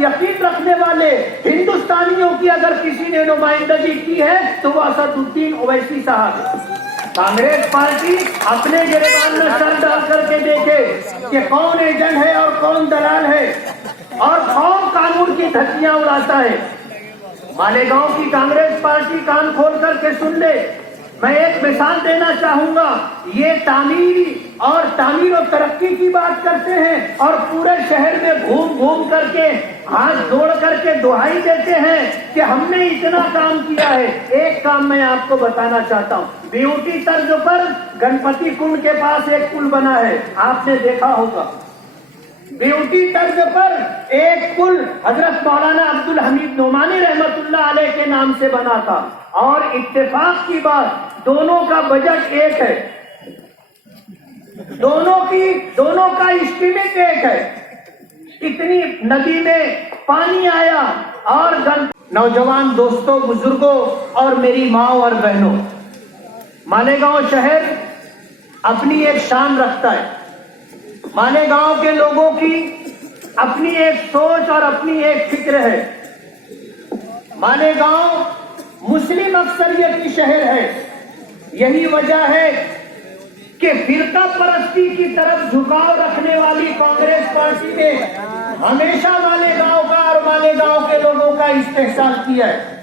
یقین رکھنے والے ہندوستانیوں کی اگر کسی نے نمائندگی کی ہے تو وہ اسد الدین اویسی صاحب ہے۔ کانگریس پارٹی اپنے گریبان میں سر ڈال کر کے دیکھے کہ کون ایجنٹ ہے اور کون دلال ہے اور کون قانون کی دھجیاں اڑاتا ہے۔ مالیگاؤں کی کانگریس پارٹی کان کھول کر کے سن لے۔ میں ایک مثال دینا چاہوں گا، یہ تعمیر و ترقی کی بات کرتے ہیں اور پورے شہر میں گھوم گھوم کر کے ہاتھ جوڑ کر کے دہائی دیتے ہیں کہ ہم نے اتنا کام کیا ہے۔ ایک کام میں آپ کو بتانا چاہتا ہوں، بیوٹی طرز پر گنپتی کنڈ کے پاس ایک پل بنا ہے، آپ نے دیکھا ہوگا۔ بیوٹی طرز پر ایک پل حضرت مولانا عبدالحمید نعمانی رحمت اللہ علیہ کے نام سے بنا تھا، اور اتفاق کی بات دونوں کا بجٹ ایک ہے، دونوں کا اسٹیمیٹ ایک ہے۔ اتنی ندی میں پانی آیا اور نوجوان دوستوں، بزرگوں اور میری ماؤں اور بہنوں، مالیگاؤں شہر اپنی ایک شان رکھتا ہے۔ مالیگاؤں کے لوگوں کی اپنی ایک سوچ اور اپنی ایک فکر ہے۔ مالیگاؤں مسلم اکثریت کی شہر ہے، یہی وجہ ہے کہ فرقہ پرستی کی طرف جھکاؤ رکھنے والی کانگریس پارٹی نے ہمیشہ مالیگاؤں کا اور مالیگاؤں کے لوگوں کا استحصال کیا ہے۔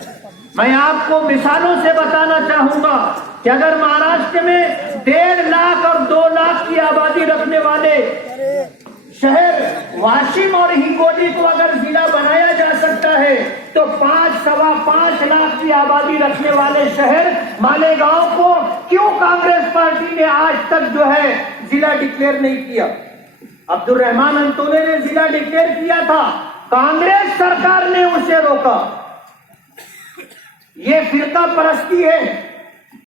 میں آپ کو مثالوں سے بتانا چاہوں گا کہ اگر مہاراشٹر میں 1.5 لاکھ اور 2 لاکھ کی آبادی رکھنے والے شہر واشم اور ہنگولی کو اگر ضلع بنایا جا سکتا ہے تو 5.25 لاکھ کی آبادی رکھنے والے شہر مالیگاؤں کو کیوں کانگریس پارٹی نے آج تک جو ہے ضلع ڈکلیئر نہیں کیا؟ عبد الرحمان انتونے نے ضلع ڈکلیئر کیا تھا، کانگریس سرکار نے اسے روکا۔ یہ فرقہ پرستی ہے۔